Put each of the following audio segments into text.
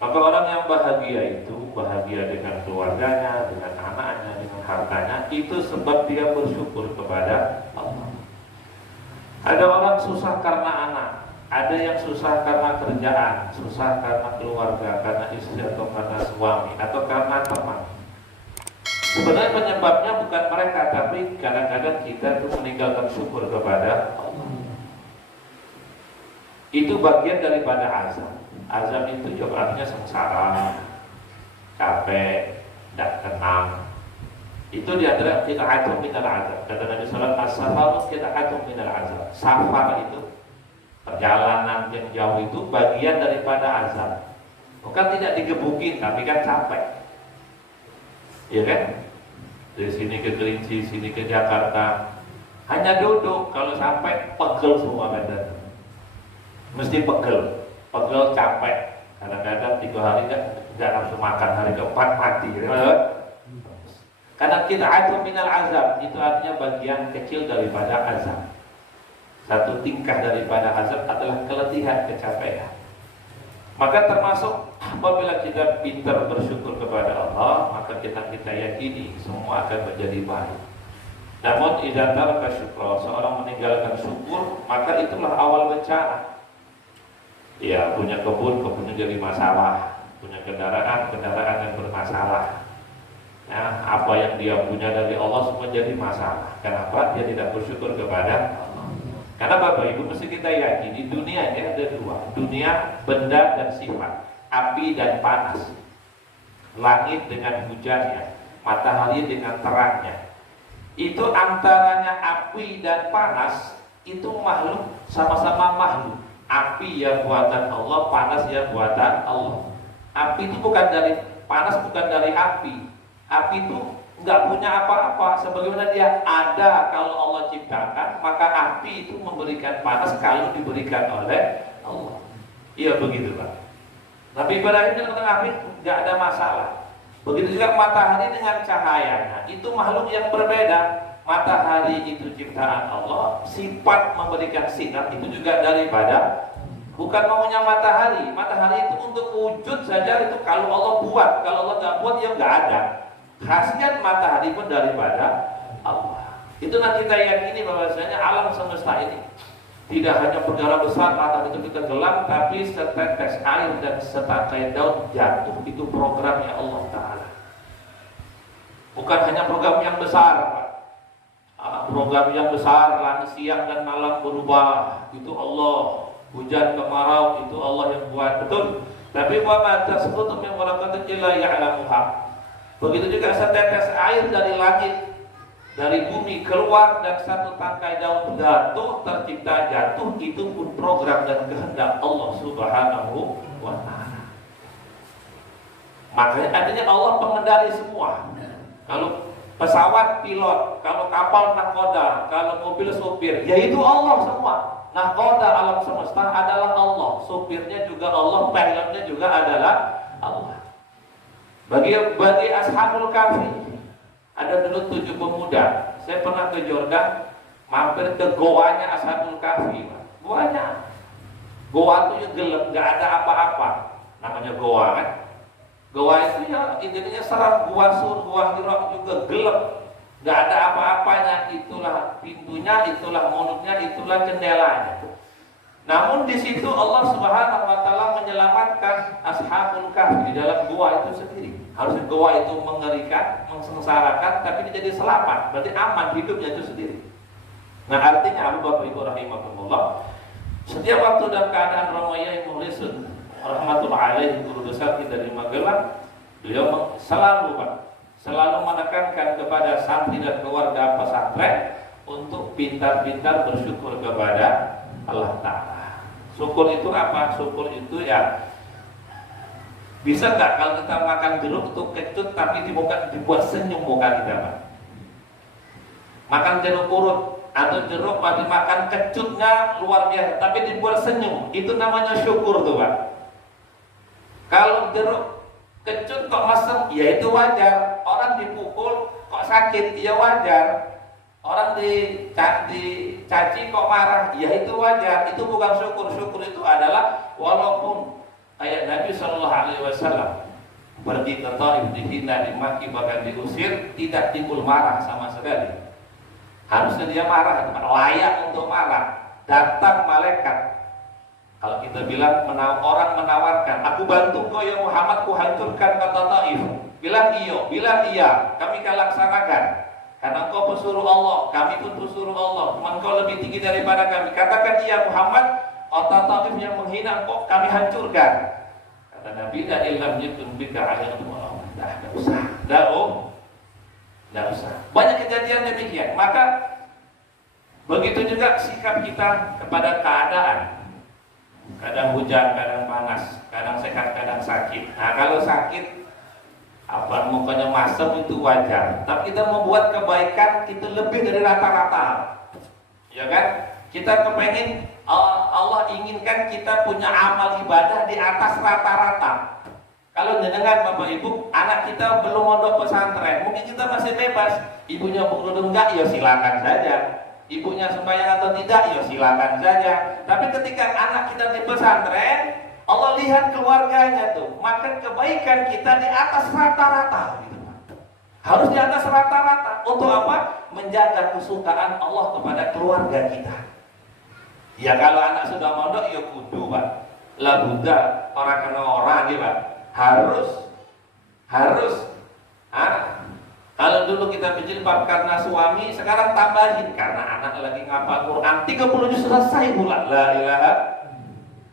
Maka orang yang bahagia itu bahagia dengan keluarganya, dengan anaknya, dengan hartanya, itu sebab dia bersyukur kepada Allah. Ada orang susah karena anak, ada yang susah karena kerjaan, susah karena keluarga, karena istri atau karena suami atau karena teman. Sebenarnya penyebabnya bukan mereka, tapi kadang-kadang kita tuh meninggalkan syukur kepada Allah. Itu bagian daripada azab. Azab itu juga artinya sengsara, capek, tidak tenang. Itu diantara kita atum minal azab. Kata Nabi Sallallahu Alaihi Wasallam, kita atum minal azab. Safar itu, perjalanan yang jauh itu bagian daripada azab. Bukan tidak digebukin, tapi kan capek. Iya kan? Dari sini ke Kerinci, sini ke Jakarta, hanya duduk. Kalau sampai pegel semua badan. Mesti pegel capek. Kadang-kadang 3 hari nggak nafsu makan, hari keempat mati. Karena kita atum minal azab, itu artinya bagian kecil daripada azab. Satu tingkah daripada azab adalah keletihan, kecapean. Maka termasuk apabila kita pintar bersyukur kepada Allah, maka kita yakini semua akan menjadi baik. Namun idza taraka syukra, seorang meninggalkan syukur, maka itulah awal bencana. Ya, punya kebunnya jadi masalah, punya kendaraan yang bermasalah. Ya, apa yang dia punya dari Allah semua jadi masalah. Kenapa? Dia tidak bersyukur kepada Allah. Karena Bapak Ibu mesti kita yakini dunia ini ada 2, dunia benda dan sifat, api dan panas, langit dengan hujannya, matahari dengan terangnya. Itu antaranya api dan panas itu makhluk, sama-sama makhluk. Api ya buatan Allah, panas ya buatan Allah. Api itu bukan dari panas, bukan dari api. Api itu nggak punya apa-apa, sebagaimana dia ada kalau Allah ciptakan, maka api itu memberikan panas kalau diberikan oleh Allah. Iya begitu Pak. Tapi pada akhirnya tentang api nggak ada masalah. Begitu juga matahari dengan cahayanya, itu makhluk yang berbeda. Matahari itu ciptaan Allah, sifat memberikan sinar itu juga daripada, bukan maunya matahari. Matahari itu untuk wujud saja, itu kalau Allah buat, kalau Allah nggak buat ya nggak ada. Khasiat matahari pun daripada Allah. Itulah kita yakini bahwasanya alam semesta ini tidak hanya perkara besar matahari itu kita gelam, tapi setetes air dan setangkai daun jatuh itu programnya Allah Ta'ala. Bukan hanya program yang besar, program yang besar, langit siang dan malam berubah, itu Allah. Hujan kemarau itu Allah yang buat, betul. Tapi wa ma tasqutu min waraqatin illa ya'lamuha. Begitu juga setetes air dari langit, dari bumi keluar dan satu tangkai daun jatuh, tercipta jatuh, itu pun program dan kehendak Allah Subhanahu wa Ta'ala. Makanya artinya Allah pengendali semua. Kalau pesawat pilot, kalau kapal nakoda, kalau mobil supir, yaitu Allah semua. Nakoda alam semesta adalah Allah, supirnya juga Allah, pilotnya juga adalah Allah. Bagi Ashabul Kahfi, ada dulu 7 pemuda. Saya pernah ke Jordan, mampir ke goanya Ashabul Kahfi. Goanya, goa itu gelap, nggak ada apa-apa. Namanya goa kan. Goa itu ya intinya serang, gua Sur, gua Hira juga gelap, nggak ada apa-apanya. Itulah pintunya, itulah mulutnya, itulah jendelanya. Namun di situ Allah Subhanahu wa Ta'ala menyelamatkan Ashabul Kahfi di dalam gua itu sendiri. Harusnya gua itu mengerikan, mengsengsarakan, tapi dia jadi selamat, berarti aman hidupnya itu sendiri. Nah artinya Abu Bapak Ibu rahimahumullah, setiap waktu dalam keadaan Ramayya Muhlisun rahmatullah alaihi, guru besar kita di Magelang, beliau selalu menekankan kepada santri dan keluarga pesantren untuk pintar-pintar bersyukur kepada Allah Ta'ala. Syukur itu apa? Syukur itu ya, bisa nggak kalau kita makan jeruk itu kecut tapi dibuat senyum muka kita Pak? Makan jeruk urut atau jeruk dimakan kecutnya luar biasa tapi dibuat senyum, itu namanya syukur tuh Pak. Kalau jeruk kecut kok mesem, ya itu wajar. Orang dipukul kok sakit, ya wajar. Orang dicaci kok marah, ya itu wajar. Itu bukan syukur. Syukur itu adalah walaupun ayat Nabi Shallallahu Alaihi Wasallam pergi ke Taif, dihina, dimaki, bahkan diusir, tidak timbul marah sama sekali. Harusnya dia marah, layak untuk marah. Datang malaikat. Kalau kita bilang orang menawarkan, aku bantu kau ya Muhammad, ku hancurkan kota Taif. Bilang iya, kami akan laksanakan. Karena kau pesuruh Allah, kami pun pesuruh Allah. Cuma kau lebih tinggi daripada kami. Katakan iya Muhammad, kota Taif yang menghina kau kami hancurkan. Kata Nabi, la illam yakun bika ayatun Allah. Dah usah. Banyak kejadian demikian. Maka begitu juga sikap kita kepada keadaan. Kadang hujan, kadang panas, kadang sehat, kadang sakit. Nah, kalau sakit mukanya masam itu wajar. Tapi kita membuat kebaikan kita lebih dari rata-rata. Ya kan? Kita kepengen Allah inginkan kita punya amal ibadah di atas rata-rata. Kalau jenengan Bapak Ibu, anak kita belum mondok pesantren, mungkin kita masih bebas. Ibunya berkerudung enggak, ya silakan saja. Ibunya sembahyang atau tidak, ya silakan saja. Tapi ketika anak kita di pesantren, Allah lihat keluarganya tuh, maka kebaikan kita di atas rata-rata. Gitu. Harus di atas rata-rata. Untuk apa? Menjaga kesukaan Allah kepada keluarga kita. Ya kalau anak sudah mondok, ya kudu Pak. Lah Buddha, orang kena orang gitu Pak. Harus. Kalau dulu kita berjilbab karena suami, sekarang tambahin karena anak lagi ngapal Quran 30 juz selesai pula. La ilaha.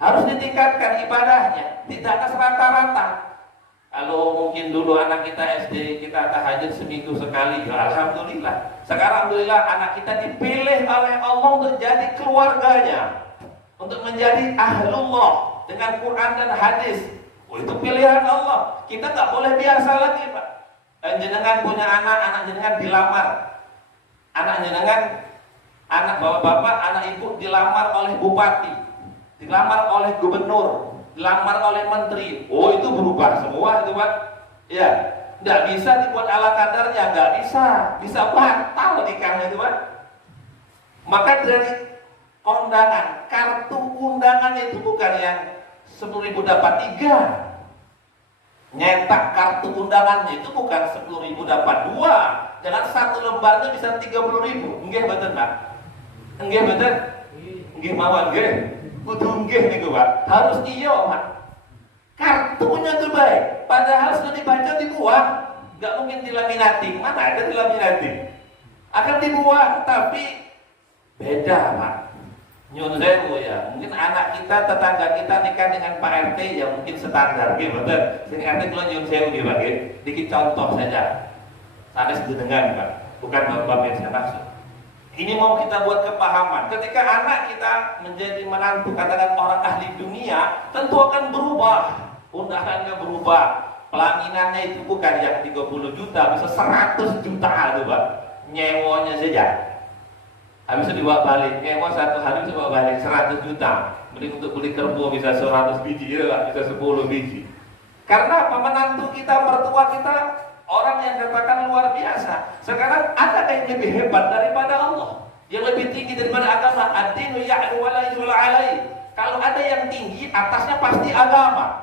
Harus ditingkatkan ibadahnya, tidak atas rata-rata. Kalau mungkin dulu anak kita SD, kita tahajud seminggu sekali, ya alhamdulillah. Sekarang alhamdulillah anak kita dipilih oleh Allah untuk jadi keluarganya, untuk menjadi ahlullah dengan Quran dan hadis. Itu pilihan Allah. Kita nggak boleh biasa lagi Pak. Jenengan punya anak jenengan dilamar. Anak jenengan, anak bapak-bapak, anak ibu dilamar oleh bupati, dilamar oleh gubernur, dilamar oleh menteri. Oh itu berubah semua itu Pak. Ya, nggak bisa dibuat ala kadarnya, nggak bisa batal nikahnya itu Pak. Maka dari kondangan, kartu undangan itu bukan yang 10.000 dapat 3. Nyetak kartu undangannya itu bukan 10.000 dapat 2. Dengan satu lembarnya bisa 30.000. Nggih betul Pak? Nggih betul? Nggih mawon nggih. Kudu nggih niku Pak. Harus iya Pak. Kartunya tuh baik. Padahal sudah dibaca dibuang. Enggak mungkin dilaminating. Mana ada dilaminating? Akan dibuang, tapi beda Pak. Nyun sewu ya. Mungkin anak kita, tetangga kita nikah dengan Pak RT ya mungkin standar gitu betul. Sing RT kalau nyun sewu gitu Pak. Dikit contoh saja. Sanes didengar Pak. Bukan Bapak yang saya maksud. Ini mau kita buat kepahaman. Ketika anak kita menjadi menantu katakan orang ahli dunia, tentu akan berubah. Undangannya berubah. Pelanginannya itu bukan yang 30 juta, bisa 100 juta itu Pak. Nyewanya saja. Habis itu dibawa balik. Nyewa satu hari bisa bawa balik 100 juta. Mending untuk beli kerbau bisa 100 biji ya Pak, bisa 10 biji. Karena menantu kita, mertua kita orang yang katakan luar biasa. Sekarang ada yang lebih hebat daripada Allah, yang lebih tinggi daripada agama. Ad-dinu ya'lu wa la yu'la alai. Kalau ada yang tinggi, atasnya pasti agama.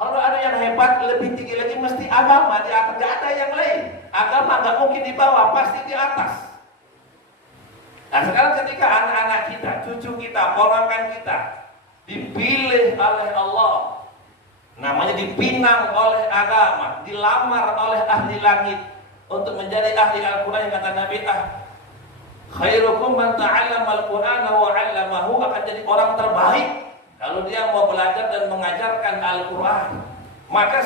Kalau ada yang hebat, lebih tinggi lagi mesti agama. Di atas tidak ada yang lain. Agama nggak mungkin di bawah, pasti di atas. Nah sekarang ketika anak-anak kita, cucu kita, ponakan kita dipilih oleh Allah, namanya dipinang oleh agama, dilamar oleh ahli langit untuk menjadi ahli Al-Quran, yang kata Nabi khairukum man ta'allama al-Qur'ana wa 'allamahu, akan jadi orang terbaik kalau dia mau belajar dan mengajarkan Al-Quran. Maka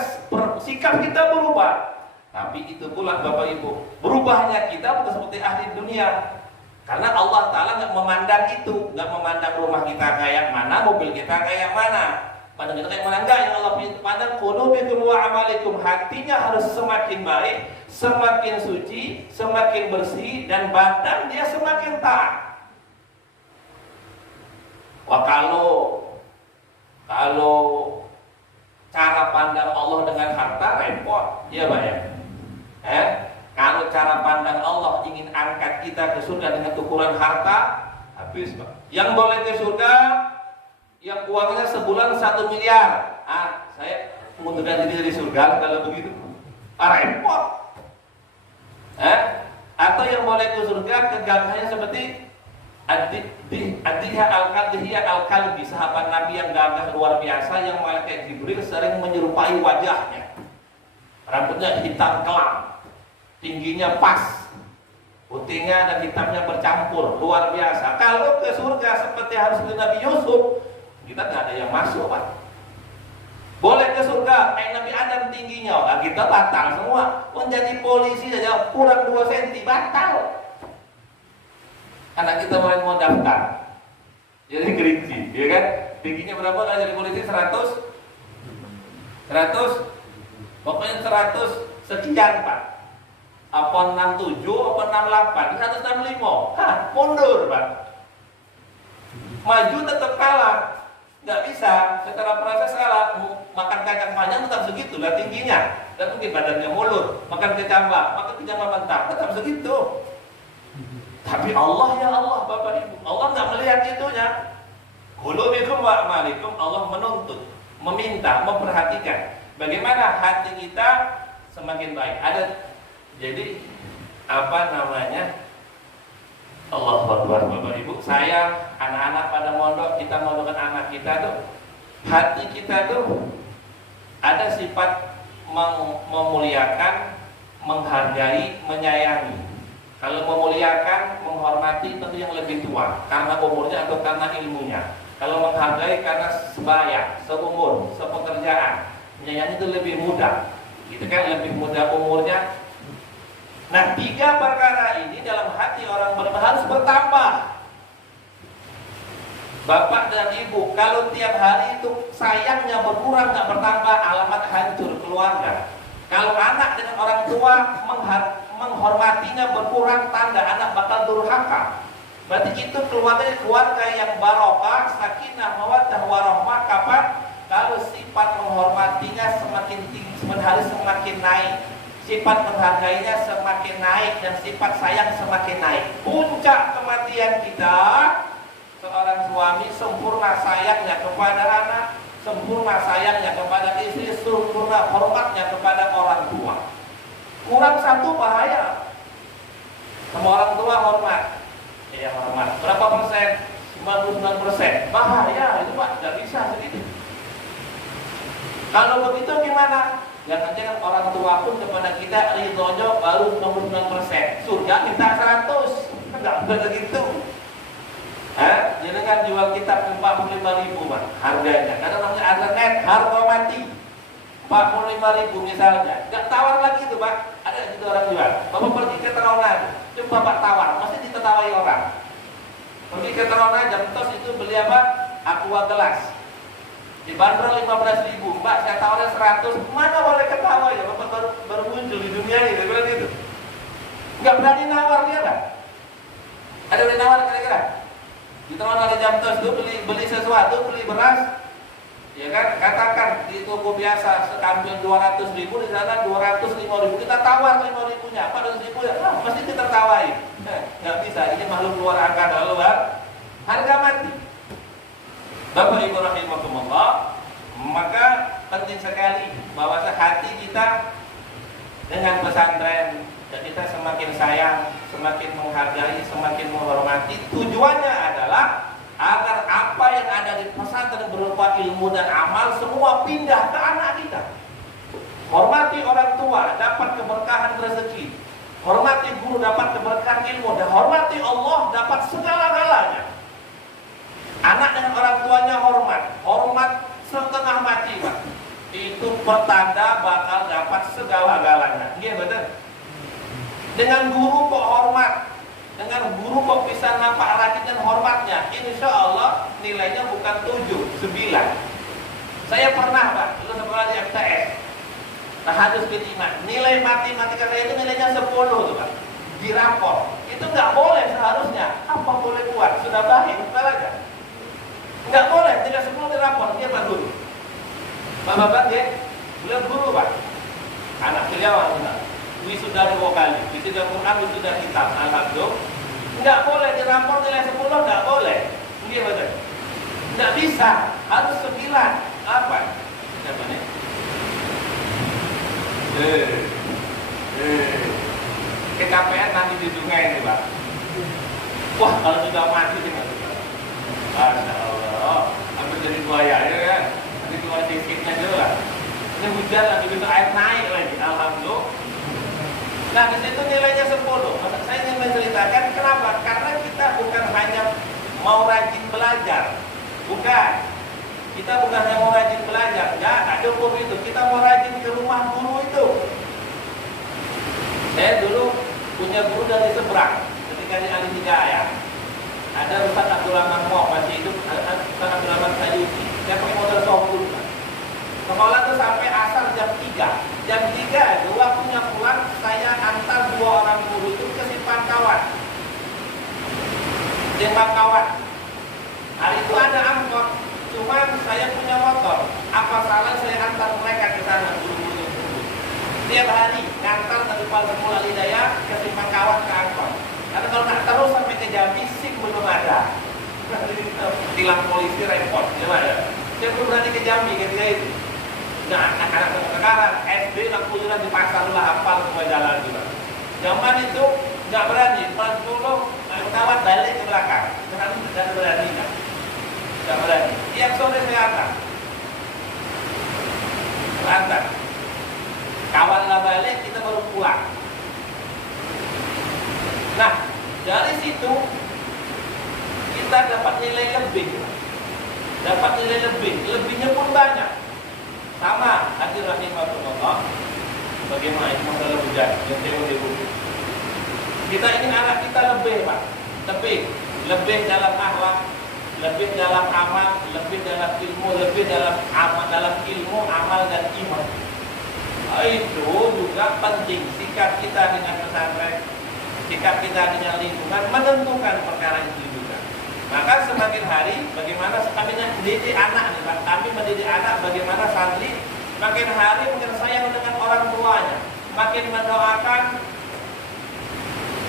sikap kita berubah. Tapi itu pula Bapak Ibu, berubahnya kita bukan seperti ahli dunia. Karena Allah Ta'ala nggak memandang itu, nggak memandang rumah kita kayak mana, mobil kita kayak mana. Pandang kita kayak mana enggak, yang Allah pandang qulubikum wa amalikum, hatinya harus semakin baik, semakin suci, semakin bersih, dan badan dia semakin taat. Wah kalau cara pandang Allah dengan harta repot, ya Pak ya. Kalau cara pandang Allah ingin angkat kita ke surga dengan ukuran harta, habis Pak. Yang boleh ke surga yang uangnya sebulan 1 miliar. mengundurkan diri dari surga kalau begitu? Repot. Atau yang boleh ke surga kegagahannya seperti Adhiya al-Kalbi, sahabat Nabi yang gagah luar biasa, yang malaikat Jibril sering menyerupai wajahnya. Rambutnya hitam kelam, tingginya pas, putihnya dan hitamnya bercampur, luar biasa. Kalau ke surga seperti harus Nabi Yusuf, kita nggak ada yang masuk, Pak. Boleh ke surga Nabi Adam tingginya, kita batal semua. Menjadi polisi saja kurang 2 cm batal. Anak kita mau daftar, jadi gerinci, ya kan? Tingginya berapa? Kalau jadi polisi 100, pokoknya 100 sekian, Pak. Apa 67, apa 68, 165. Mundur, Pak. Maju tetap kalah, nggak bisa. Secara proses kalah. Makan kacang panjang tetap segitu lah tingginya, dan mungkin badannya mulur. Makan kecambah mentah tetap segitu. Tapi Allah, ya Allah, Bapak Ibu, Allah nggak melihat itunya. Qulubikum wa a'malikum, Allah menuntut, meminta, memperhatikan bagaimana hati kita semakin baik. Jadi apa namanya? Allah Akbar, Bapak Ibu. Saya, anak-anak pada mondok, kita mondokkan anak kita tuh, hati kita tuh ada sifat memuliakan, menghargai, menyayangi. Kalau memuliakan, menghormati tentu yang lebih tua karena umurnya atau karena ilmunya. Kalau menghargai karena sebaya, seumur, sepekerjaan. Menyayangi itu lebih mudah, gitu kan, lebih mudah umurnya. Nah, 3 perkara ini dalam hati orang beriman harus bertambah. Bapak dan ibu, kalau tiap hari itu sayangnya berkurang, nggak bertambah, alamat hancur keluarga. Kalau anak dengan orang tua menghormatinya berkurang, tanda anak bakal durhaka. Berarti itu keluarga yang barokah, sakinah, mawaddah, warahmah. Kapan? Kalau sifat menghormatinya semakin tinggi, semakin naik, sifat menghargainya semakin naik, dan sifat sayang semakin naik. Puncak kematian kita, seorang suami sempurna sayangnya kepada anak, sempurna sayangnya kepada istri, sempurna hormatnya kepada orang tua. Kurang 1 bahaya. Sama orang tua hormat, hormat. Berapa persen? 99%. Bahaya itu, Pak. Tidak bisa segitu. Kalau begitu gimana? Jangan-jangan orang tua pun kepada kita ridhonya baru 99%. Surga minta 100. Enggak begitu. Jangan jual kitab 45.000, Pak, harganya. Karena namanya internet, harga mati. 45.000 misalnya. Enggak tawar lagi itu, Pak. Ada juga orang jual. Bapak pergi ke terowongan, coba Bapak tawar, pasti ditertawai orang. Pergi ke terowongan jam tos itu beli apa? Aqua gelas. Dibanderol 15.000, Mbak, saya tawarnya 100. Mana boleh ketawa ya? Bapak baru muncul di dunia ini, dia bilang gitu. Enggak berani nawar dia, Pak. Ada yang nawar kira-kira? Kita mau ada jam tos itu beli sesuatu, beli beras, ya kan? Katakan di toko biasa sekambil 200.000, di sana 205.000, kita tawar 5.000-nya, 400.000 ya, mesti ditertawai. Nggak bisa, ini makhluk luar angkasa, harga mati. Bapak Ibu rahimakumullah, maka penting sekali bahwa hati kita dengan pesantren, dan kita semakin sayang, semakin menghargai, semakin menghormati. Tujuannya adalah agar apa yang ada di pesantren berupa ilmu dan amal semua pindah ke anak kita. Hormati orang tua, dapat keberkahan rezeki. Hormati guru, dapat keberkahan ilmu. Dan hormati Allah, dapat segala-galanya. Anak dengan orang tuanya hormat setengah mati, Pak. Itu pertanda bakal dapat segala-galanya. Iya betul. Dengan guru kok hormat, dengan guru kok bisa nampak rajin dan hormatnya, insya Allah nilainya bukan 7, 9. Saya pernah, Pak, dulu sekolah di MTS, tahadus Q5, nilai matematika saya itu nilainya 10 tuh, Pak, di rapor. Itu nggak boleh seharusnya. Apa boleh buat? Sudah baik, bukan aja. Nggak boleh, tidak 10 di rapor. Dia Pak Guru. Bapak ya, beliau guru, Pak. Anak beliau wisuda 2 kali, wisuda Quran, wisuda kitab, alhamdulillah. Nggak boleh di rapor nilai 10, nggak boleh. Iya betul. Nggak bisa, harus 9. Apa? Namanya? Kecapean nanti di sungai ini, Pak. Wah, kalau sudah mati dengan Masya Allah, hampir jadi buaya ya kan? Nanti keluar sisiknya juga lah. Ini hujan lagi, bisa air naik lagi, alhamdulillah. Nah, di situ nilainya 10. Maka saya ingin menceritakan kenapa? Karena kita bukan hanya mau rajin belajar, bukan. Kita bukan hanya mau rajin belajar, ya, tak cukup itu. Kita mau rajin ke rumah guru itu. Saya dulu punya guru dari seberang ketika di Ali Hidayah. Ada Ustaz Abdul Rahman Moh masih hidup, Ustaz Abdul Rahman Sayuti. Saya pakai motor sohur. Sekolah itu sampai asar jam 3. Jam 3 itu waktunya pulang, saya antar 2 orang guru itu ke Simpang Kawan. Simpang Kawan. Hari itu ada angkot, cuman saya punya motor. Apa salah saya antar mereka ke sana guru-guru itu. Tiap hari ngantar dari Palembang Al Hidayah ke Simpang Kawan ke angkot. Karena kalau nak terus sampai ke Jambi, SIM belum ada. Tilang polisi repot, gimana? Saya belum berani ke Jambi ketika itu. Nah, anak-anak sekarang SD lampu jalan di pasar lah, hafal semua jalan juga. Zaman itu nggak berani, pas dulu kawan balik ke belakang. Sekarang tidak berani, nggak berani. Tiap sore saya antar. Kawan nggak balik, kita baru pulang. Nah, dari situ kita dapat nilai lebih. Dapat nilai lebih, lebihnya pun banyak. Sama, hadir rahimahullah. Bagaimana itu masalah hujan yang teori buku. Kita ingin anak kita lebih, Pak. Lebih dalam akhlak, lebih dalam amal, lebih dalam ilmu, lebih dalam ilmu, amal dan iman. Itu juga penting. Sikap kita dengan pesantren, sikap kita dengan lingkungan menentukan perkara itu juga. Maka semakin hari, bagaimana kami mendidik anak, kami mendidik anak bagaimana santri, makin hari makin sayang dengan orang tuanya, makin mendoakan,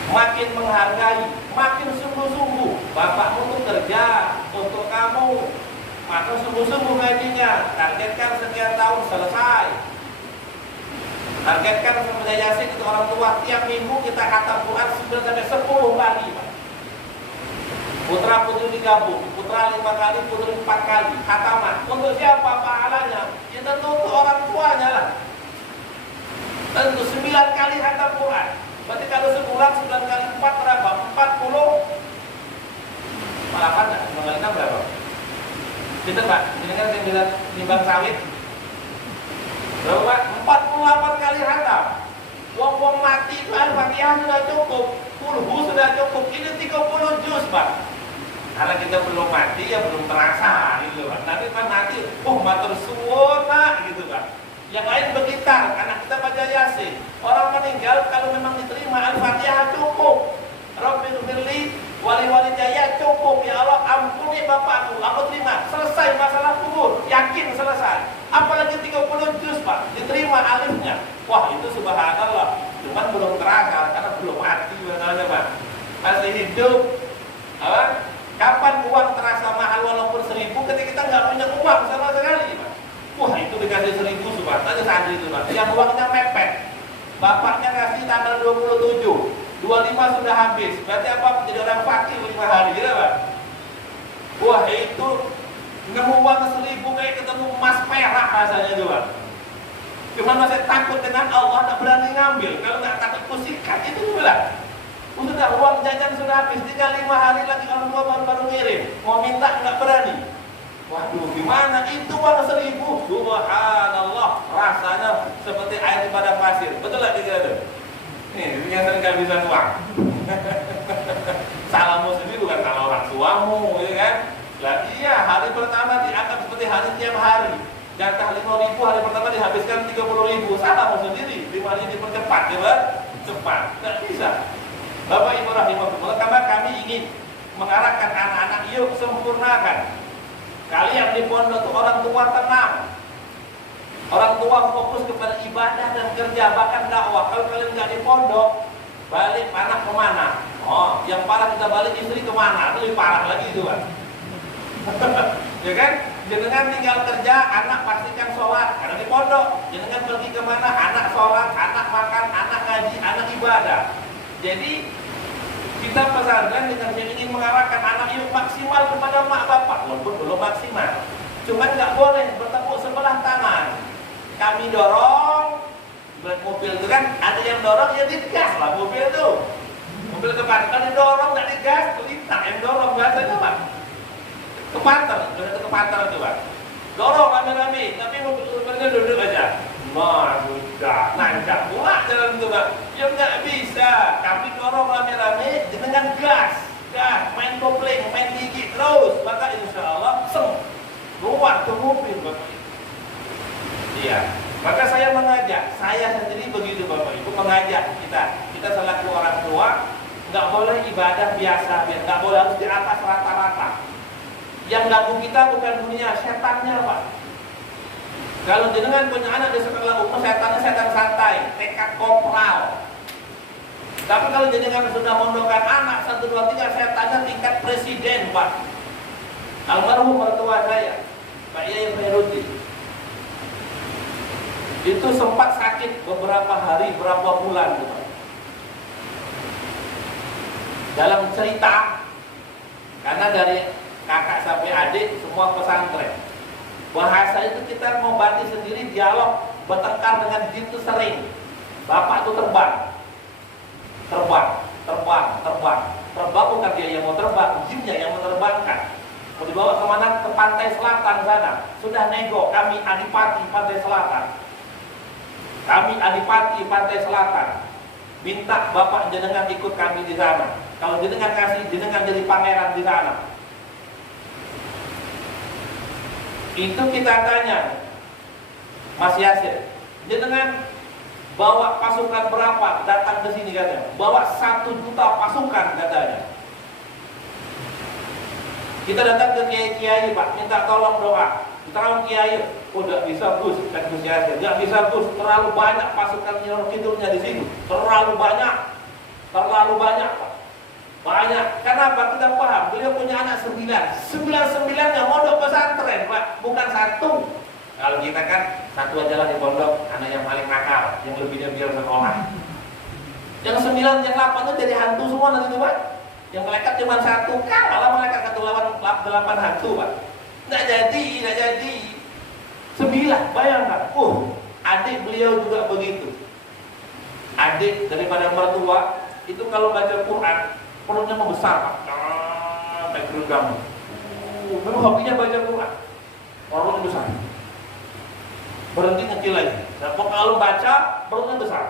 makin menghargai, makin sungguh-sungguh. Bapakmu tuh kerja untuk kamu, maka sungguh-sungguh gajinya, targetkan sekian tahun selesai. Targetkan sama Yasin itu orang tua, tiap minggu kita khatam Quran 9-10 kali, Pak. Putra putri digabung, putra 5 kali, putri 4 kali, khataman. Untuk siapa pahalanya? Ya tentu untuk orang tuanya lah. Tentu 9 kali khatam Quran. Berarti kalau sebulan 9 kali 4 berapa? 40. Malah pada 9 kali 6 berapa? Gitu Pak, ini kan saya bilang nimbang sawit. Berapa? 48 kali khatam. Wong mati itu Al-Fatihah sudah cukup, Kulhu sudah cukup. Ini 30 juz, Pak. Karena kita belum mati, ya belum terasa gitu, Pak. Nanti kan mati, matur suwun, Pak, gitu, Pak. Yang lain bergitar, anak kita baca Yasin. Orang meninggal kalau memang diterima Al-Fatihah cukup. Rabbil firli wali jaya cukup. Ya Allah, ampuni bapakku, aku terima. Selesai masalah kubur, yakin selesai. Apalagi 30 juz, Pak, diterima alifnya. Wah, itu subhanallah. Cuman belum terasa karena belum mati masalahnya, Pak. Masih hidup. Apa? Kapan uang terasa mahal walaupun 1000 ketika kita nggak punya uang sama sekali, Pak. Wah, itu dikasih 1000, Pak. Tadi santri itu, Pak. Yang uangnya mepet. Bapaknya kasih tanggal 27, 25 sudah habis. Berarti apa? Jadi orang fakir 5 hari, gitu, Pak. Wah, itu nemu uang 1000 kayak ketemu emas perak rasanya itu, Pak. Cuma masih takut dengan Allah, tak berani ngambil. Kalau nggak takut kusikat itu bilang. Sudah uang jajan sudah habis, tinggal 5 hari lagi orang tua baru ngirim. Mau minta nggak berani. Waduh, gimana? Itu uang 1000. Subhanallah, rasanya seperti air di padang pasir. Betul nggak kira-kira? Nih, yang sering kehabisan uang. Salahmu sendiri bukan salah orang tuamu, ya kan? Lah iya, hari pertama dianggap seperti hari tiap hari. Jatah 5.000 hari pertama dihabiskan 30.000. Salahmu sendiri. 5 hari dipercepat, ya, Pak? Cepat, nggak bisa. Bapak Ibu rahimahullah, karena kami ingin mengarahkan anak-anak, yuk sempurnakan. Kalian di pondok itu orang tua tenang, orang tua fokus kepada ibadah dan kerja, bahkan dakwah. Kalau kalian nggak di pondok, balik anak kemana? Oh, yang parah kita balik istri kemana? Itu lebih parah lagi itu, Pak. Ya kan? Jangan tinggal kerja, anak pastikan sholat karena di pondok. Jangan pergi kemana, anak sholat, anak makan, anak ngaji, anak ibadah. Jadi kita pesantren dengan yang ingin mengarahkan anak itu maksimal kepada mak bapak, walaupun belum maksimal. Cuman nggak boleh bertepuk sebelah tangan. Kami dorong, mobil itu kan ada yang dorong, ya digas lah mobil itu. Mobil kepantar, kalau didorong nggak digas, pelita yang dorong biasanya Pak. Kepantar, udah kepantar itu Pak. Dorong rame-rame, tapi mobilnya duduk aja. Sudah, nancap pula jalan itu Pak. Ya nggak bisa, kami dorong rame-rame dengan gas, main kopling, main gigi terus, maka insya Allah keluar ke mobil Bapak Ibu. Iya, maka saya mengajak, saya sendiri begitu Bapak Ibu, mengajak kita selaku orang tua, nggak boleh ibadah biasa, nggak boleh harus di atas rata-rata. Yang ganggu kita bukan dunia, setannya Pak. Kalau jenengan punya anak di sekolah umum, setannya setan santai, tekad kopral. Tapi kalau jenengan sudah mondokkan anak 1, 2, 3, setannya tingkat presiden Pak. Almarhum mertua saya, Pak Yaya Khairuddin, itu sempat sakit beberapa hari, berapa bulan Pak. Dalam cerita, karena dari kakak sampai adik semua pesantren, bahasa itu kita mau bantu sendiri, dialog, bertengkar dengan jin itu sering. Bapak itu terbang bukan dia yang mau terbang, jinnya yang menerbangkan. Mau dibawa kemana? Ke pantai selatan sana. Sudah nego, kami adipati pantai selatan. Minta bapak jenengan ikut kami di sana. Kalau jenengan kasih, jenengan jadi pangeran di sana. Itu kita tanya, Mas Yasir, jenengan bawa pasukan berapa datang ke sini katanya? Bawa 1 juta pasukan katanya. Kita datang ke kiai-kiai Pak, minta tolong doa. Tolong kiai, udah bisa Gus, kan Gus Yasir, nggak bisa Gus, terlalu banyak pasukan Nyoror Kidulnya di sini, terlalu banyak Pak. Banyak. Kenapa? Kita paham, beliau punya anak 9 yang mondok pesantren Pak, bukan 1. Kalau kita kan 1 aja lah di pondok, anak yang paling nakal, yang lebihnya biar sekolah. Yang 9, yang 8 itu jadi hantu semua nanti Pak. Yang malaikat cuma 1, kan malah malaikat 1 lawan 8 hantu Pak. Nggak jadi. 9, bayangkan. Adik beliau juga begitu. Adik daripada mertua itu kalau baca Quran perutnya membesar Pak. Kayak gergamu. Memang hobinya baca Quran. Perutnya besar. Berhenti kecil lagi. Nah, kalau baca perutnya besar.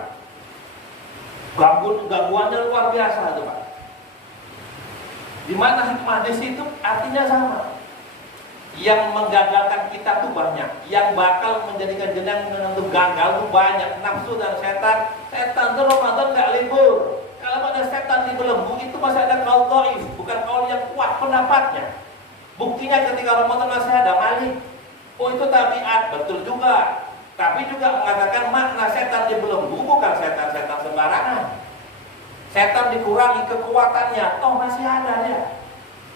Gangguannya luar biasa itu Pak. Di mana hikmah di situ artinya sama. Yang menggagalkan kita tuh banyak, yang bakal menjadikan jenengan untuk gagal tuh banyak. Nafsu dan setan tuh Ramadan nggak libur. Kalau ada setan di belenggu itu masih ada kaul dhaif, bukan kaul yang kuat pendapatnya. Buktinya ketika Ramadan masih ada Malik. Itu tabiat, betul juga. Tapi juga mengatakan makna setan di belenggu bukan setan-setan sembarangan. Setan dikurangi kekuatannya, masih ada ya.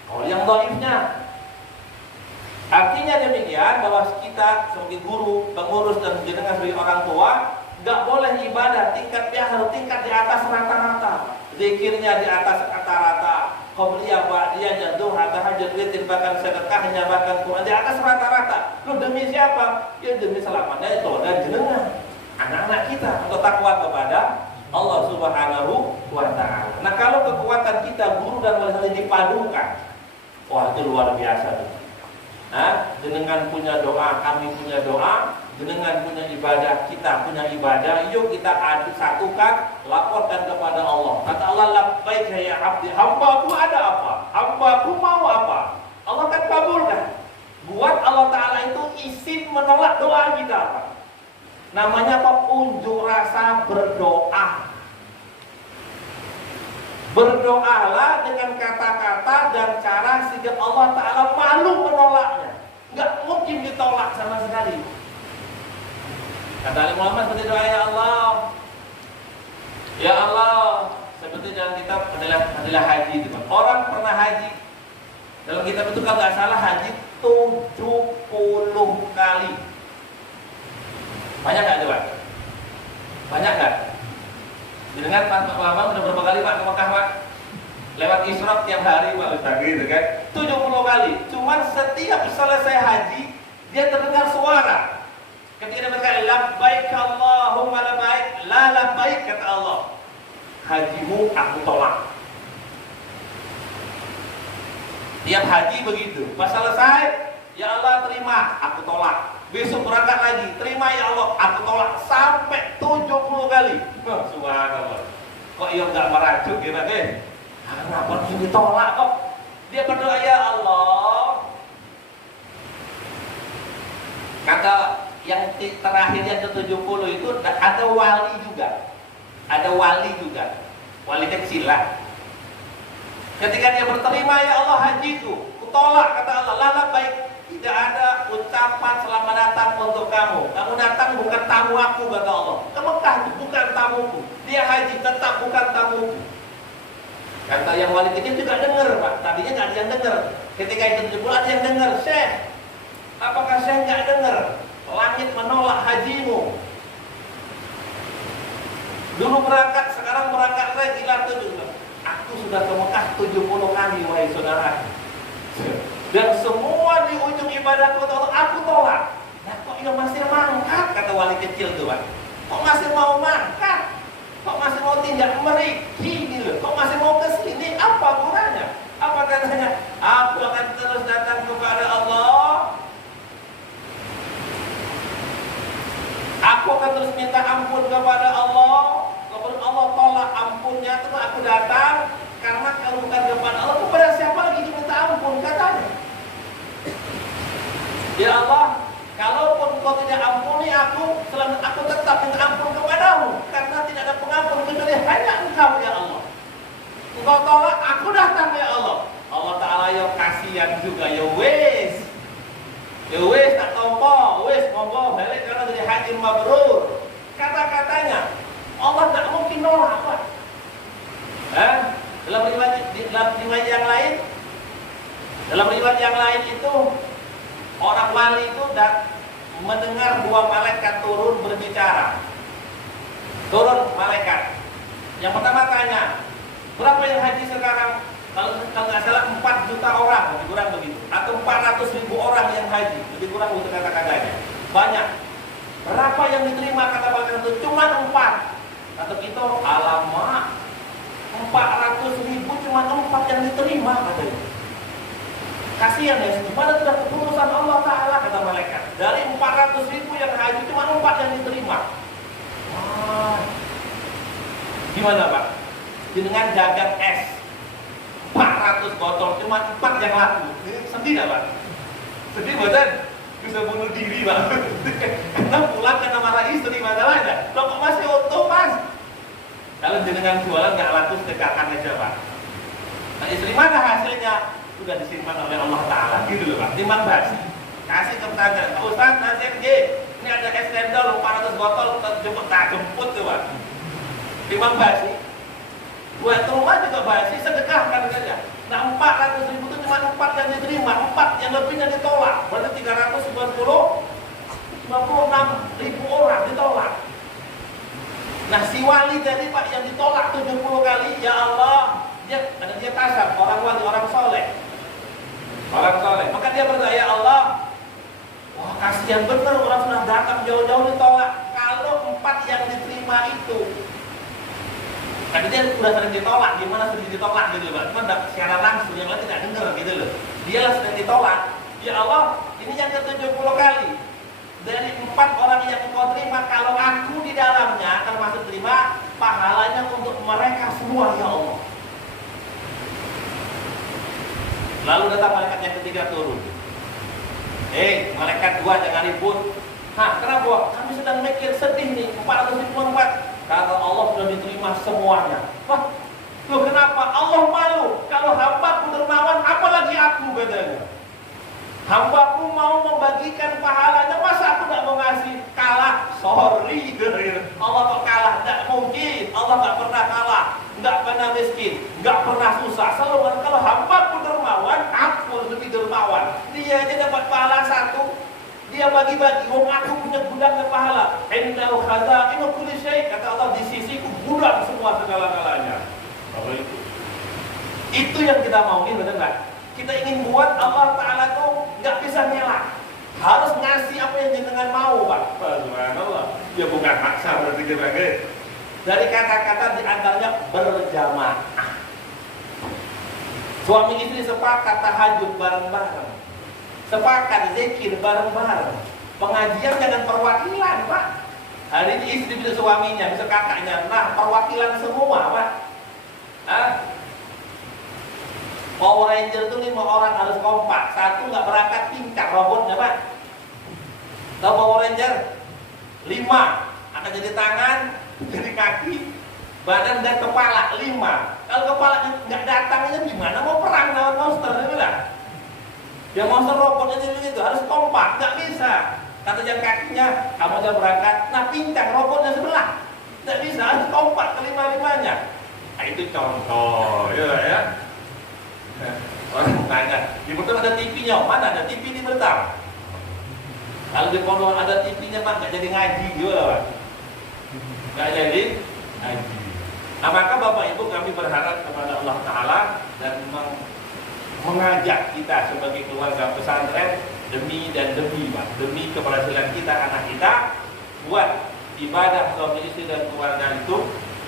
Kaul yang dhaifnya. Artinya demikian bahwa kita sebagai guru, pengurus dan jenengan sebagai orang tua nggak boleh ibadah harus tingkat di atas rata-rata. Zikirnya di atas rata-rata, qobliyah, ba'diyah, duha, tahajud, witir, bahkan sedekahnya, bahkan Quran di atas rata-rata. Lu demi siapa? Ya demi selamatnya itu dan jenengan, anak-anak kita untuk takwa kepada Allah Subhanahu wa Ta'ala. Nah, kalau kekuatan kita guru dan wali dipadukan, itu luar biasa tuh. Jenengan punya doa, kami punya doa, jenengan punya ibadah, kita punya ibadah. Yuk kita adu satukan, laporkan kepada Allah. Kata Allah, labbaik ya abdi, hambaku ada apa? Hambaku mau apa? Allah kan kabulkan. Buat Allah Ta'ala itu izin menolak doa kita apa? Namanya apa? Unjuk rasa berdoa. Berdoalah dengan kata-kata dan cara sehingga Allah Ta'ala malu menolaknya. Nggak mungkin ditolak sama sekali. Kata Ali Muhammad seperti doa, ya Allah, ya Allah, seperti dalam kitab adalah haji. Orang pernah haji. Dalam kitab itu kalau nggak salah haji 70 kali. Banyak nggak coba? Dengan Pak Bambang udah berapa kali Pak ke Mekah Pak? Lewat Isra tiap hari Pak Ustaz gitu kan? 70 kali. Cuman setiap selesai haji dia terdengar suara. Ketika dia berkata labbaik Allahumma labbaik, la labbaik kata Allah. Hajimu aku tolak. Tiap haji begitu. Pas selesai, ya Allah terima, aku tolak. Besok berangkat lagi, terima ya Allah, aku tolak sampai 70 kali. Subhanallah. Kok ia enggak merajuk gitu deh? Kenapa ini ditolak kok? Dia berdoa ya Allah. Kata yang terakhir yang ke-70 itu ada wali juga. Ada wali juga. Wali kecil lah. Ketika dia berterima ya Allah hajiku, kutolak kata Allah, lala baik. Tidak ada ucapan selamat datang untuk kamu. Kamu datang bukan tamu aku kata Allah. Ke Mekah bukan tamuku. Dia haji tetap bukan tamuku. Kata yang wali kecil juga dengar Pak. Tadinya nggak ada yang dengar. Ketika itu 70 ada yang dengar. Syekh, apakah Syekh nggak dengar? Langit menolak hajimu. Dulu berangkat, sekarang berangkat lagi lah 70. Aku sudah ke Mekah 70 kali wahai saudara. Dan semua di ujung ibadahku aku tolak. Nah kok ia masih mangkat kata wali kecil tuh Pak. Kok masih mau mangkat? Kok masih mau tindak meriki gitu? Kok masih mau ke sini? Apa gunanya? Apa katanya? Aku akan terus datang kepada Allah. Aku akan terus minta ampun kepada Allah. Kemudian Allah tolak ampunnya, terus aku datang karena kalau bukan kepada Allah, kepada siapa lagi minta ampun katanya? Ya Allah, kalaupun kau tidak ampuni aku, selama aku tetap minta ampun kepadamu, karena tidak ada pengampun kecuali hanya Engkau ya Allah. Engkau tolak, aku datang ya Allah. Allah Ta'ala ya kasihan juga ya wes. Ya wes tak tompo, wes monggo balik karena jadi haji mabrur. Kata-katanya Allah tak mungkin nolak Pak. Dalam riwayat yang lain itu orang wali itu mendengar dua malaikat turun berbicara. Turun malaikat. Yang pertama tanya, berapa yang haji sekarang? Kalau nggak salah 4 juta orang, lebih kurang begitu. Atau 400.000 orang yang haji, lebih kurang begitu kata-katanya. Banyak. Berapa yang diterima kata malaikat itu? Cuma 4. Atau itu alamak. 400.000 cuma 4 yang diterima katanya. Kasihan ya, gimana sudah keputusan Allah Ta'ala kata malaikat. Dari 400.000 yang haji cuma 4 yang diterima. Gimana Pak? Dengan dagang es 400 botol cuma 4 yang laku. Sedih gak Pak? Sedih buatan? Bisa bunuh diri Pak. Karena pulang karena marah istri masalahnya. Loh kok masih utuh Mas? Kalau jenengan jualan gak laku sedekahkan aja Pak. Nah istri mana hasilnya? Sudah disimpan oleh Allah Ta'ala gitu loh Pak. Timbang basi kasih ke tetangga, Pak Ustaz nasib G, ini ada es cendol 400 botol jemput tuh Pak. Timbang basi buat rumah juga basi, sedekahkan saja. Nah 400.000 itu cuma 4 yang diterima, 4 yang lebihnya ditolak. Berarti 396.000 orang ditolak. Nah si wali tadi Pak yang ditolak 70 kali, ya Allah, dia tasab, orang wali, orang soleh. Orang soleh. Maka dia berdoa, ya Allah, wah kasihan benar orang sudah datang jauh-jauh ditolak. Kalau 4 yang diterima itu, tadi dia sudah sering ditolak, gimana sering ditolak gitu loh, cuma secara langsung yang lain tidak dengar gitu loh. Dia lah sering ditolak. Ya Allah, ini yang ke-70 kali. Dari 4 orang yang kau terima, kalau aku di dalamnya termasuk terima, pahalanya untuk mereka semua ya Allah. Lalu datang malaikat yang ketiga turun. Malaikat 2 jangan ribut. Kenapa? Kami sedang mikir sedih nih, 454. Kata Allah sudah diterima semuanya. Loh kenapa? Allah malu. Kalau hambaku dermawan, apalagi aku katanya. Hambaku mau membagikan pahalanya, masa aku gak mau ngasih? Kalah, sorry. Allah kok kalah? Gak mungkin. Allah gak pernah kalah, gak pernah miskin, gak pernah susah. Selalu kalau hambaku dermawan, aku lebih dermawan. Dia aja dapat pahala 1, dia bagi-bagi. Aku punya gudang pahala. Indahu khaza'inu kulli syai', kata Allah, di sisiku gudang semua segala-galanya. Apa itu? Itu yang kita mauin, benar nggak? Kita ingin buat Allah Ta'ala tuh nggak bisa ngelak, harus ngasih apa yang jenengan mau, Pak. Subhanallah. Ya bukan maksa berarti kita. Dari kata-kata diantaranya berjamaah. Suami istri sepakat tahajud bareng-bareng, sepakat zikir bareng-bareng. Pengajian jangan perwakilan, Pak. Hari ini istri bisa suaminya, bisa kakaknya. Nah, perwakilan semua, Pak. Power Ranger itu 5 orang harus kompak. Satu nggak berangkat pincang robotnya, Pak. Tahu Power Ranger? 5 akan jadi tangan, jadi kaki, badan dan kepala. 5. Kalau kepala nggak datangnya gimana mau perang lawan monster, itu lah. Ya monster robotnya jadi begitu, harus kompak, nggak bisa. Kata yang kakinya, kamu jangan berangkat. Nah, pincang robotnya sebelah, nggak bisa, harus kompak kelima-limanya. Nah, itu contoh, ya. Orang tanya, di betul ada TV-nya, mana ada TV di Bertam? Kalau di pondok ada TV-nya, Pak, nggak jadi ngaji juga, Pak. Nggak jadi ngaji. Nah, maka Bapak Ibu kami berharap kepada Allah Ta'ala dan mengajak kita sebagai keluarga pesantren demi Pak, demi keberhasilan kita, anak kita, buat ibadah suami istri dan keluarga itu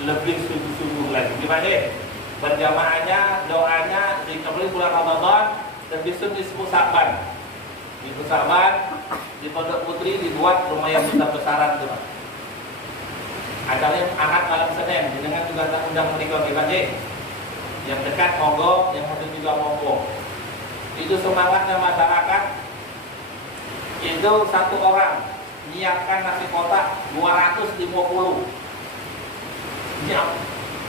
lebih sungguh-sungguh lagi. Gimana? Berjamaahnya, doanya dikabulin bulan Ramadan dan besok nisfu Sa'ban. Nisfu Sa'ban di Pondok Putri dibuat lumayan besar-besaran tuh, Pak. Acaranya Ahad malam Senin, dengan juga undang menikah gimana? Yang dekat monggo, yang satu juga monggo. Itu semangatnya masyarakat. Itu satu orang nyiapkan nasi kotak 250.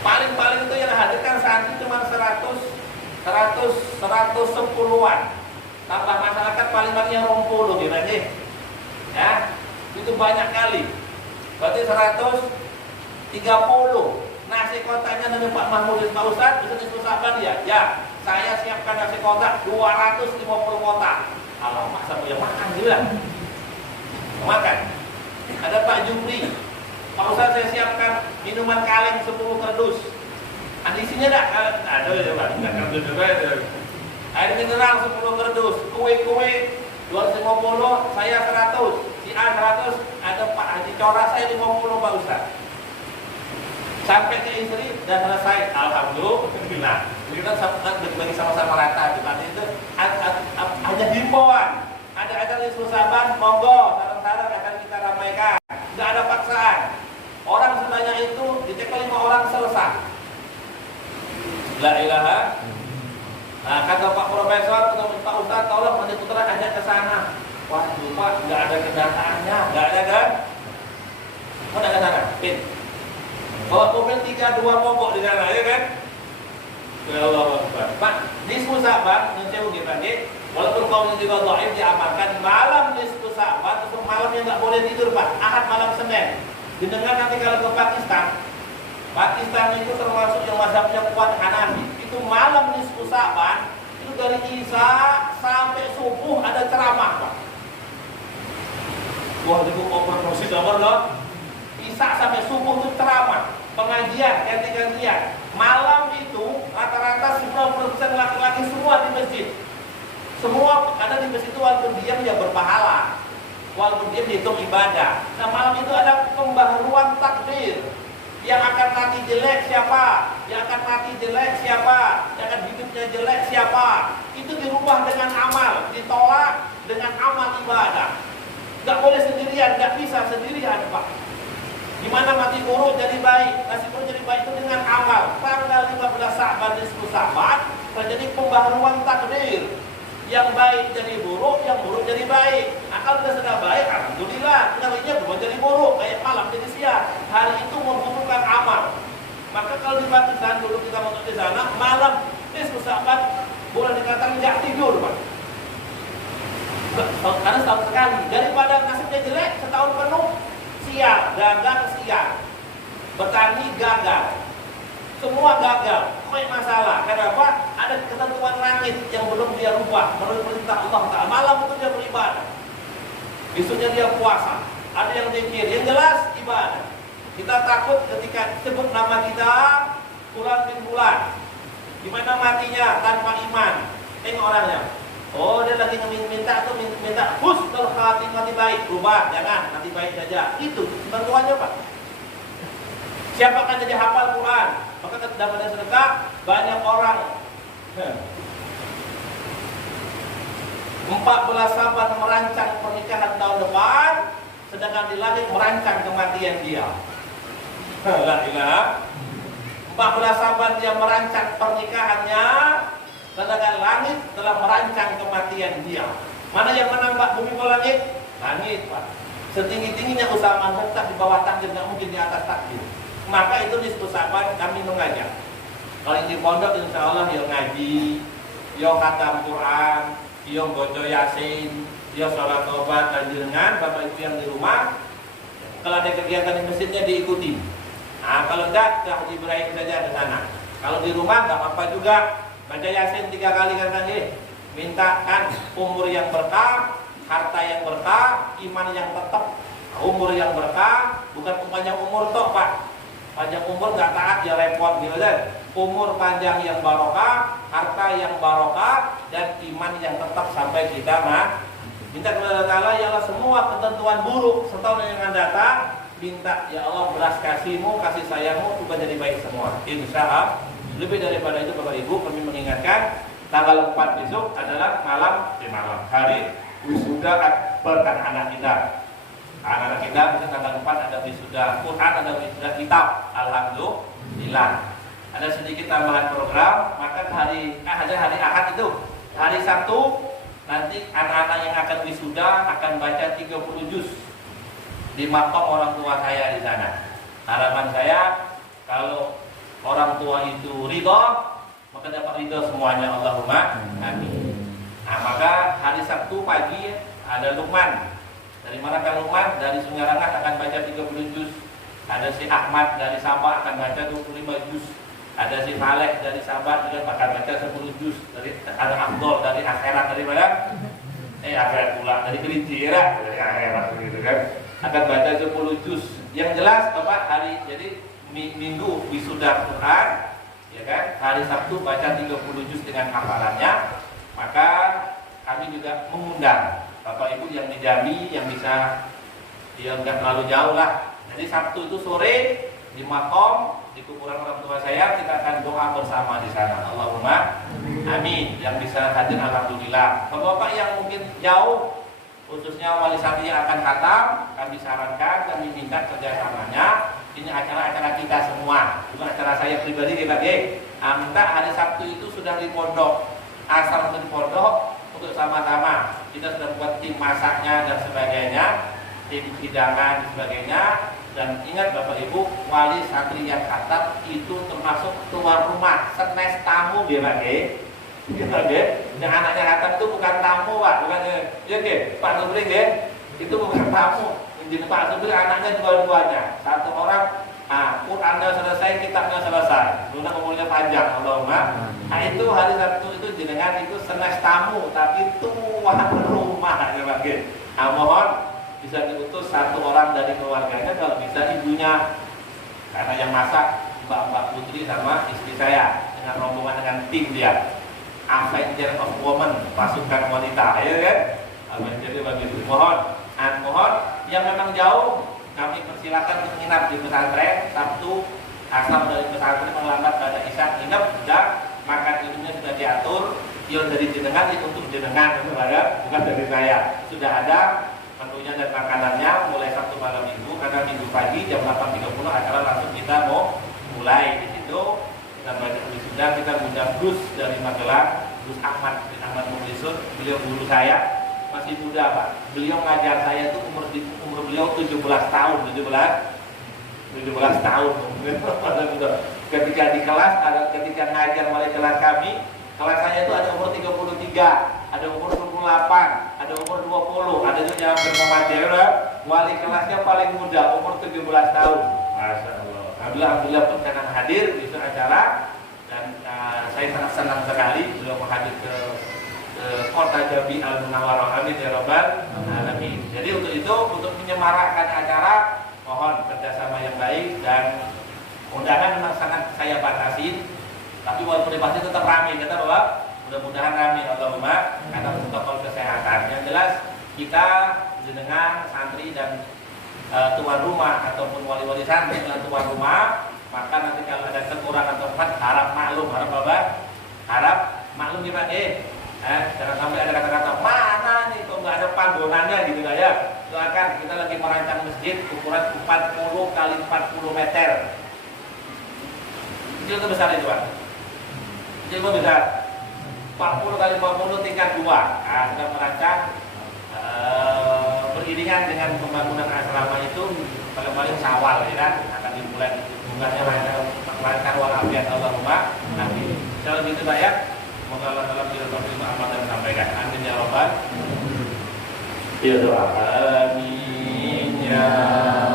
Paling-paling itu yang hadirkan santri cuma 110-an. Tambah masyarakat paling-palingnya 20 gimana? Ya, itu banyak kali. Berarti 130. Nasi kotaknya dari Pak Mahmud dan Pak Ustadz bisa disebutkan ya. Ya, saya siapkan nasi kotak 250 kotak. Kalau masa punya makan juga. Makan. Ada Pak Jumri. Pak Ustadz saya siapkan minuman kaleng 10 kardus. Ada isinya tak? Ada ya Pak, tidak kardus juga ada. Air mineral 10 kardus, kue-kue 250, saya 100, si A 100, ada Pak Haji Cora saya 50 Pak Ustadz. Sampai ke istri dan selesai, alhamdulillah. Kita bagi sama-sama rata. Di itu ada himbauan, ada acara Saban, monggo, sarang-sarang akan kita ramaikan. Tidak ada paksaan. Orang sebanyak itu dicek 5 orang selesai. La ilaha. Nah, kata Pak Profesor, kata Pak Ustadz, tolong Mandi Putra ajak ke sana. Waduh Pak, nggak ada kendaraannya, nggak ada kan? Mau ke sana, Pin. Bawa mobil 3-2 mogok di sana, ya kan? Ya Allah Akbar. Pak, nisfu Sa'ban, nuncewu gimana? Walaupun kaum yang juga dhaif diamalkan malam nisfu Sa'ban, itu malam yang nggak boleh tidur Pak. Ahad malam Senin. Didengar nanti kalau ke Pakistan itu termasuk yang mazhabnya kuat Hanafi. Itu malam nisfu Sa'ban, itu dari Isya sampai subuh ada ceramah Pak. Wah, itu overdosis nomor loh. Isya sampai subuh itu ceramah, pengajian, ganti-gantian. Malam itu rata-rata 90% laki-laki semua di masjid. Semua ada di masjid itu walaupun diam ya berpahala, walaupun diam dihitung ibadah. Nah malam itu ada pembaharuan takbir. Yang akan mati jelek siapa? Yang akan mati jelek siapa? Yang akan hidupnya jelek siapa? Itu dirubah dengan amal, ditolak dengan amal ibadah. Gak boleh sendirian, gak bisa sendirian Pak. Gimana mati buruk jadi baik, nasi buruk jadi baik itu dengan amal. Tanggal 15 Sa'ban nisfu Sa'ban terjadi pembaharuan takdir. Yang baik jadi buruk, yang buruk jadi baik. Nah, kalau sudah baik, alhamdulillah. Ngerinya berubah jadi buruk, kayak malam jadi siang. Hari itu membutuhkan amal. Maka kalau di Pakistan dulu kita masuk di sana, malam nisfu Sa'ban boleh dikatakan nggak tidur Pak. Karena setahun sekali. Daripada nasibnya jelek setahun penuh. Sial, gagal sial. Bertani gagal. Semua gagal. Banyak masalah. Kenapa? Ada ketentuan langit yang belum dia rubah menurut perintah Allah Ta'ala. Malam itu dia beribadah. Besoknya dia puasa. Ada yang zikir. Yang jelas ibadah. Kita takut ketika sebut nama kita Fulan bin Fulan. Gimana matinya tanpa iman? Tengok orangnya. Oh, dia lagi minta husnul khatimah, mati baik. Rubah, jangan mati baik saja. Itu bantuannya Pak. Siapa akan jadi hafal Quran? Maka ketika pada sedekah banyak orang. 14 sahabat merancang pernikahan tahun depan, sedangkan di langit merancang kematian dia. La ilaha. 14 sahabat dia merancang pernikahannya, sedangkan langit telah merancang kematian dia. Mana yang menang Pak? Bumi atau langit? Langit Pak. Setinggi-tingginya usaha mantap di bawah takdir, tidak mungkin di atas takdir. Maka itu disebut sahabat kami mengajak. Kalau di pondok insya Allah yo ngaji, yo khatam Quran, yo baca Yasin, yo sholat tobat dan jenengan Bapak Ibu yang di rumah. Kalau ada kegiatan di masjidnya diikuti. Nah, kalau enggak, ke Haji Ibrahim saja ke sana. Kalau di rumah enggak apa-apa juga. Baca Yasin 3 kali kan mintakan umur yang berkah, harta yang berkah, iman yang tetap. Umur yang berkah, bukan panjang umur toh Pak. Panjang umur enggak taat ya repot gitu kan. Umur panjang yang barokah, harta yang barokah, dan iman yang tetap sampai kita minta kepada Allah Ta'ala, ya Allah semua ketentuan buruk setahun yang akan datang, minta ya Allah belas kasihmu, kasih sayangmu juga jadi baik semua. Insya Allah. Lebih daripada itu Bapak Ibu, kami mengingatkan tanggal 4 besok adalah hari wisuda akbar anak kita. Anak-anak kita besok tanggal 4 ada wisuda Quran, ada wisuda kitab. Alhamdulillah. Ada sedikit tambahan program, maka hari Ahad itu, hari Sabtu nanti anak-anak yang akan wisuda akan baca 30 juz di makom orang tua saya di sana. Harapan saya kalau orang tua itu ridho, maka dapat ridho semuanya. Allahumma amin. Nah, maka hari Sabtu pagi ada Lukman. Dari mana kan Lukman? Dari Sungarangat akan baca 30 juz. Ada si Ahmad dari Sabah akan baca 25 juz. Ada si Malek dari Sabah juga akan baca 10 juz. Ada Abdul dari akhirat, dari mana? Akhirat pula, dari Kerinci ya, dari akhirat gitu kan. Akan baca 10 juz. Yang jelas Bapak hari jadi Minggu wisuda Quran, ya kan? Hari Sabtu baca 30 juz dengan hafalannya. Maka kami juga mengundang Bapak Ibu yang di Jambi yang bisa dia enggak terlalu jauh lah. Jadi Sabtu itu sore di makom di kuburan orang tua saya kita akan doa bersama di sana. Allahumma amin. Yang bisa hadir alhamdulillah. Bapak-bapak yang mungkin jauh, khususnya wali santri yang akan khatam, kami sarankan, kami minta kerjasamanya. Ini acara-acara kita semua, bukan acara saya pribadi kita minta hari Sabtu itu sudah di pondok, asal di pondok untuk sama-sama. Kita sudah buat tim masaknya dan sebagainya, tim hidangan dan sebagainya. Dan ingat Bapak Ibu, wali santri yang khatam itu termasuk keluar rumah, senes tamu dia pakai. Yang anaknya khatam itu bukan tamu Pak, bukan ya Pak Nubri itu bukan tamu. Jadi Pak Nubri anaknya dua-duanya. Satu orang, Qurannya selesai, kitabnya selesai. Lunak umurnya panjang, Allahumma. Nah itu hari Sabtu itu jenengan itu senes tamu, tapi tuan rumah ya Pak. Mohon bisa diutus satu orang dari keluarganya, kalau bisa ibunya, karena yang masak Mbak Putri sama istri saya dengan rombongan dengan tim dia. Avenger of Women, pasukan wanita, ya kan? Jadi begitu. Mohon yang memang jauh kami persilakan untuk menginap di pesantren Sabtu, asal dari pesantren melambat pada isya nginep sudah, makan minumnya sudah diatur, yang dari jenengan itu untuk jenengan bukan dari saya. Sudah ada menunya dan makanannya mulai Sabtu malam Minggu, karena Minggu pagi jam 8.30 acara langsung kita mau mulai di situ. Kita baca wisuda, kita undang Gus dari Magelang, Gus Ahmad Mukhlisur. Beliau guru saya, masih muda Pak. Beliau ngajar saya itu umur beliau 17 tahun. Ketika di kelas, ketika ngajar wali kelas kami, kelas saya itu ada umur 33, ada umur 28, ada umur 20, ada juga yang bermumadir. Wali kelasnya paling muda, umur 17 tahun. Masya Allah. Alhamdulillah perkenan hadir di acara, dan saya sangat senang sekali beliau menghadir ke kota Jambi Al Munawwarah. Amin ya Rabbal Alamin. Jadi untuk itu, untuk menyemarakkan acara, mohon kerjasama yang baik, dan undangan memang sangat saya batasi, tapi walaupun dibatasi tetap ramai, kata bahwa mudah-mudahan ramai Allahumma, karena protokol kesehatan. Yang jelas kita jenengan santri dan tuan rumah ataupun wali-wali santri dan tuan rumah, maka nanti kalau ada kekurangan tempat harap maklum, harap maklum gimana jangan sampai ada kata-kata mana nih kok nggak ada panggonannya gitu lah ya. Silakan, kita lagi merancang masjid ukuran 40 kali 40 meter. Kecil atau besar itu Pak? Kecil atau besar? 40 kali 40 tingkat 2. Nah, sedang merancang beriringan dengan pembangunan asrama itu paling-paling Syawal ya kan, akan dimulai bukannya lancar walafiat Allahumma. Nanti kalau gitu Pak ya, semoga Allah dalam diri amal dan sampaikan. Amin ya Rabbal. Ya doa. Amin ya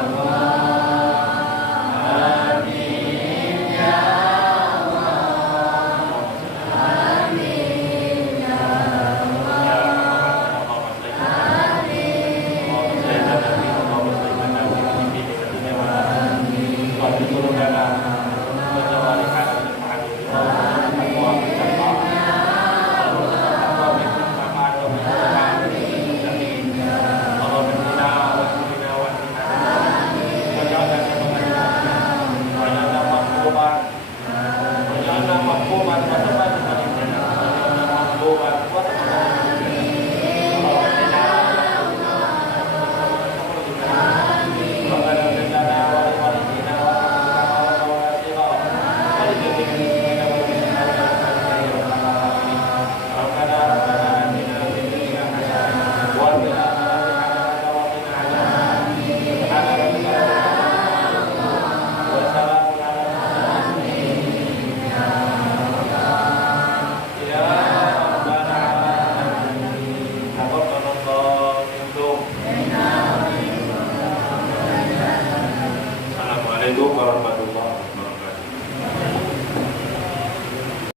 Allah. Amin ya Assalamualaikum warahmatullahi wabarakatuh.